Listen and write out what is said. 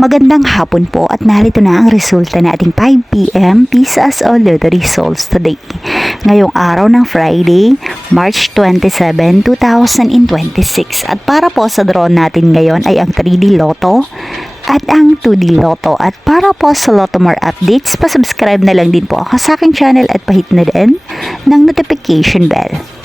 Magandang hapon po at narito na ang resulta nating 5 p.m. Pisas o Lotto results today. Ngayong araw ng Friday, March 27, 2026. At para po sa draw natin ngayon ay ang 3D Lotto at ang 2D Lotto. At para po sa Lotto More updates, pasubscribe na lang din po ako sa aking channel at pahit na din ng notification bell.